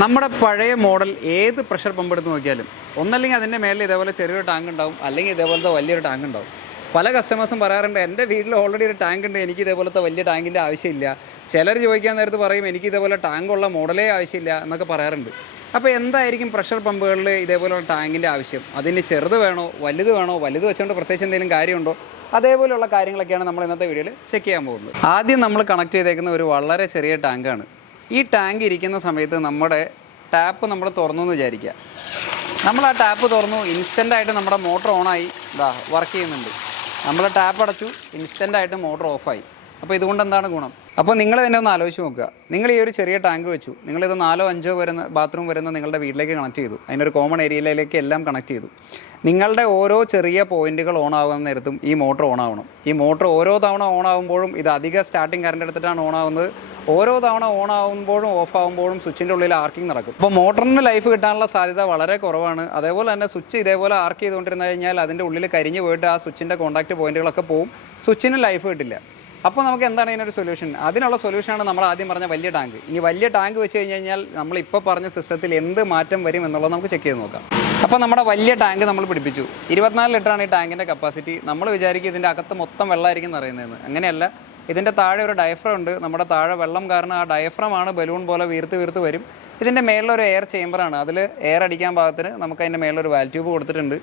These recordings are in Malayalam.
നമ്മുടെ പഴയ മോഡൽ ഏത് പ്രഷർ പമ്പ് എടുത്ത് നോക്കിയാലും ഒന്നല്ലെങ്കിൽ അതിന്റെ മേലിൽ ഇതേപോലെ ചെറിയൊരു ടാങ്ക് ഉണ്ടാവും അല്ലെങ്കിൽ ഇതേപോലത്തെ വലിയൊരു ടാങ്ക് ഉണ്ടാവും. പല കസ്റ്റമേഴ്സും പറയാറുണ്ട് എന്റെ വീട്ടിൽ ഓൾറെഡി ഒരു ടാങ്ക് ഉണ്ട് എനിക്ക് ഇതേപോലത്തെ വലിയ ടാങ്കിന്റെ ആവശ്യമില്ല. ചിലർ ചോദിക്കാൻ നേരത്ത് പറയും എനിക്ക് ഇതേപോലെ ടാങ്കുള്ള മോഡലേ ആവശ്യമില്ല എന്നൊക്കെ പറയാറുണ്ട്. അപ്പോൾ എന്തായിരിക്കും പ്രഷർ പമ്പുകളിൽ ഇതേപോലുള്ള ടാങ്കിന്റെ ആവശ്യം? അതിന് ചെറുത് വേണോ വലുത് വേണോ വലുത് വെച്ചുകൊണ്ട് പ്രത്യേകിച്ച് എന്തെങ്കിലും കാര്യമുണ്ടോ? അതേപോലെയുള്ള കാര്യങ്ങളൊക്കെയാണ് നമ്മൾ ഇന്നത്തെ വീഡിയോയിൽ ചെക്ക് ചെയ്യാൻ പോകുന്നത്. ആദ്യം നമ്മൾ കണക്ട് ചെയ്തേക്കുന്ന ഒരു വളരെ ചെറിയ ടാങ്കാണ്. ഈ ടാങ്ക് ഇരിക്കുന്ന സമയത്ത് നമ്മുടെ ടാപ്പ് നമ്മൾ തുറന്നു എന്ന് വിചാരിക്കുക. നമ്മൾ ആ ടാപ്പ് തുറന്നു ഇൻസ്റ്റന്റ് ആയിട്ട് നമ്മുടെ മോട്ടർ ഓണായി ഇതാ വർക്ക് ചെയ്യുന്നുണ്ട്. നമ്മൾ ടാപ്പ് അടച്ചു ഇൻസ്റ്റന്റ് ആയിട്ട് മോട്ടർ ഓഫായി അപ്പോൾ ഇതുകൊണ്ട് എന്താണ് ഗുണം? അപ്പോൾ നിങ്ങൾ തന്നെ ഒന്ന് ആലോചിച്ച് നോക്കുക. നിങ്ങൾ ഈ ഒരു ചെറിയ ടാങ്ക് വെച്ചു. നിങ്ങളിത് നാലോ അഞ്ചോ വരുന്ന ബാത്റൂം വരുന്ന നിങ്ങളുടെ വീട്ടിലേക്ക് കണക്ട് ചെയ്തു. അതിനൊരു കോമൺ ഏരിയയിലേക്ക് എല്ലാം കണക്ട് ചെയ്തു. നിങ്ങളുടെ ഓരോ ചെറിയ പോയിന്റുകൾ ഓൺ ആകുന്ന നേരത്തും ഈ മോട്ടർ ഓൺ ആവണം. ഈ മോട്ടർ ഓരോ തവണ ഓൺ ആകുമ്പോഴും ഇത് അധിക സ്റ്റാർട്ടിങ് കറണ്ട് എടുത്തിട്ടാണ് ഓൺ ആവുന്നത്. ഓരോ തവണ ഓൺ ആകുമ്പോഴും ഓഫ് ആകുമ്പോഴും സ്വിച്ചിന്റെ ഉള്ളിൽ ആർക്കിംഗ് നടക്കും. അപ്പോൾ മോട്ടറിന് ലൈഫ് കിട്ടാനുള്ള സാധ്യത വളരെ കുറവാണ്. അതേപോലെ തന്നെ സ്വിച്ച് ഇതേപോലെ ആർക്ക് ചെയ്തുകൊണ്ടിരുന്നു കഴിഞ്ഞാൽ അതിന്റെ ഉള്ളിൽ കരിഞ്ഞു പോയിട്ട് ആ സ്വിച്ചിന്റെ കോൺടാക്റ്റ് പോയിന്റുകളൊക്കെ പോവും. സ്വിച്ചിന് ലൈഫ് കിട്ടില്ല. അപ്പോൾ നമുക്ക് എന്താണ് ഇതിനൊരു സൊല്യൂഷൻ അതിനുള്ള സൊല്യൂഷനാണ് നമ്മൾ ആദ്യം പറഞ്ഞ വലിയ ടാങ്ക് ഇനി വലിയ ടാങ്ക് വെച്ച് കഴിഞ്ഞ് കഴിഞ്ഞാൽ നമ്മൾ ഇപ്പോൾ പറഞ്ഞ സിസ്റ്റത്തിൽ എന്ത് മാറ്റം വരും എന്നുള്ളത് നമുക്ക് ചെക്ക് ചെയ്ത് നോക്കാം. അപ്പോൾ നമ്മുടെ വലിയ ടാങ്ക് നമ്മൾ പിടിപ്പിച്ചു. ഇരുപത്തിനാല് ലിറ്ററാണ് ഈ ടാങ്കിന്റെ കപ്പാസിറ്റി നമ്മൾ വിചാരിക്കും ഇതിന്റെ അകത്ത് മൊത്തം വെള്ളമായിരിക്കും എന്ന് അറിയുന്നതെന്ന് അങ്ങനെയല്ല. ഇതിന്റെ താഴെ ഒരു ഡയഫ്രം ഉണ്ട്. നമ്മുടെ താഴെ വെള്ളം കാരണം ആ ഡയഫ്രമാണ് ബലൂൺ പോലെ വീർത്ത് വീർത്ത് വരും. ഇതിന്റെ മേളിലൊരു എയർ ചേമ്പറാണ് അതിൽ എയർ അടിക്കാൻ പാകത്തിന് നമുക്ക് അതിന്റെ മേളിലൊരു വാൽ ട്യൂബ് കൊടുത്തിട്ടുണ്ട്.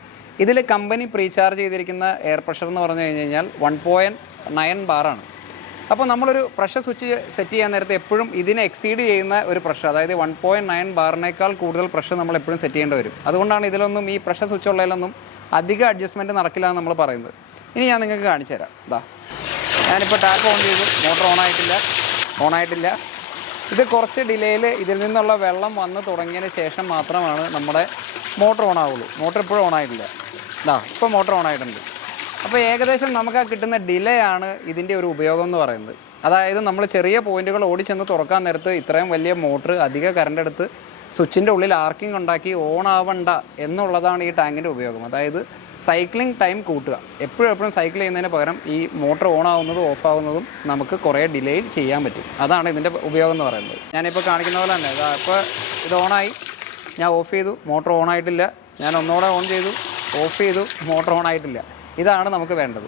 ഇതിൽ കമ്പനി പ്രീചാർജ് ചെയ്തിരിക്കുന്ന എയർ പ്രഷർ എന്ന് പറഞ്ഞു കഴിഞ്ഞ് കഴിഞ്ഞാൽ വൺ പോയിന്റ് നയൻ ബാറാണ് അപ്പോൾ നമ്മളൊരു പ്രഷർ സ്വിച്ച് സെറ്റ് ചെയ്യാൻ നേരത്തെ എപ്പോഴും ഇതിനെ എക്സീഡ് ചെയ്യുന്ന ഒരു പ്രഷർ അതായത് വൺ പോയിന്റ് നയൻ ബാറിനേക്കാൾ കൂടുതൽ പ്രഷർ നമ്മൾ എപ്പോഴും സെറ്റ് ചെയ്യേണ്ടി വരും. അതുകൊണ്ടാണ് ഇതിലൊന്നും ഈ പ്രഷർ സ്വിച്ച് ഉള്ളതിലൊന്നും അധിക അഡ്ജസ്റ്റ്മെന്റ് നടക്കില്ല എന്ന് നമ്മൾ പറയുന്നത്. ഇനി ഞാൻ നിങ്ങൾക്ക് കാണിച്ചു തരാം. ഇതാ ഞാനിപ്പോൾ ടാപ്പ് ഓൺ ചെയ്തു. മോട്ടർ ഓൺ ആയിട്ടില്ല. ഓൺ ആയിട്ടില്ല. ഇത് കുറച്ച് ഡിലേയിൽ ഇതിൽ നിന്നുള്ള വെള്ളം വന്ന് തുടങ്ങിയതിന് ശേഷം മാത്രമാണ് നമ്മുടെ മോട്ടർ ഓൺ ആവുള്ളൂ. മോട്ടർ ഇപ്പോഴും ഓൺ ആയിട്ടില്ല. ഇതാ ഇപ്പോൾ മോട്ടർ ഓൺ ആയിട്ടുണ്ട്. അപ്പോൾ ഏകദേശം നമുക്ക് ആ കിട്ടുന്ന ഡിലേ ആണ് ഇതിന്റെ ഒരു ഉപയോഗം എന്ന് പറയുന്നത്. അതായത് നമ്മൾ ചെറിയ പോയിന്റുകൾ ഓടിച്ചെന്ന് തുറക്കാൻ നേരത്ത് ഇത്രയും വലിയ മോട്ടർ അധിക കറണ്ട് എടുത്ത് സ്വിച്ചിന്റെ ഉള്ളിൽ ആർക്കിംഗ് ഉണ്ടാക്കി ഓൺ ആവണ്ട എന്നുള്ളതാണ് ഈ ടാങ്കിന്റെ ഉപയോഗം. അതായത് സൈക്ലിംഗ് ടൈം കൂട്ടുക. എപ്പോഴും എപ്പോഴും സൈക്കിൾ ചെയ്യുന്നതിന് പകരം ഈ മോട്ടർ ഓൺ ആവുന്നതും ഓഫ് ആവുന്നതും നമുക്ക് കുറേ ഡിലേയിൽ ചെയ്യാൻ പറ്റും. അതാണ് ഇതിന്റെ ഉപയോഗം എന്ന് പറയുന്നത്. ഞാനിപ്പോൾ കാണിക്കുന്ന പോലെ തന്നെ ഇതാ ഇത് ഓണായി ഞാൻ ഓഫ് ചെയ്തു മോട്ടർ ഓൺ ആയിട്ടില്ല. ഞാൻ ഒന്നുകൂടെ ഓൺ ചെയ്തു ഓഫ് ചെയ്തു മോട്ടർ ഓൺ ആയിട്ടില്ല. ഇതാണ് നമുക്ക് വേണ്ടത്.